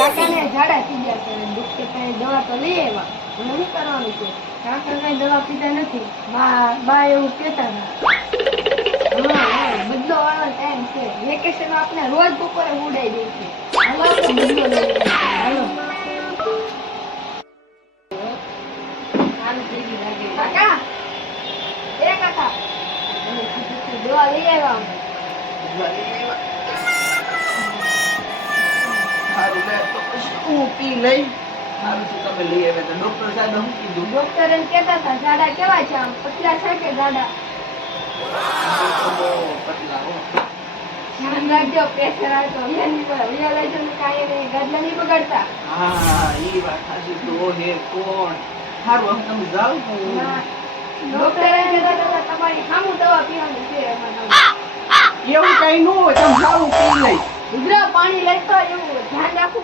કાકાને ઝાડા થઈ ગયા છે ડોક્ટર પાસે દવા તો લઈ આવ્યા મને શું કરવાનું છે કાકા કઈ દવા પીતા નથી બા એવું કહેતા હતા હા બદલો વાળો ટાઈમ છે વેકેશન આપણે રોજ બપોરે ઉડાઈ દે છે હાલો આપણે બદલો લઈ હાલો કાકા એ કાકા દવા લઈ આવ્યા સારું લે તો પછી હું પી લઈ સારું છે તમે લઈ આવ્યા તો ડોક્ટર સાહેબ શું કીધું ડોક્ટર એમ કહેતા હતા ઝાડા કેવા છે આમ પતલા છે કે ઝાડા પતલા હો ધ્યાન રાખજો પ્રેશર આવે તો અહીંયા લઈ જઈને કાંઈ નહીં ગાદલા નહીં બગાડતા હા ઈ વાત સાચી તો હે કોણ સારું હવે તમે જાઓ ડોક્ટર એમ કહેતા હતા તમારી સામું દવા પીવાની છે એવું કઈ ન હોય તમે સારું પી લઈ ઉધરા પાણી લેતો એવું ધ્યાન રાખવું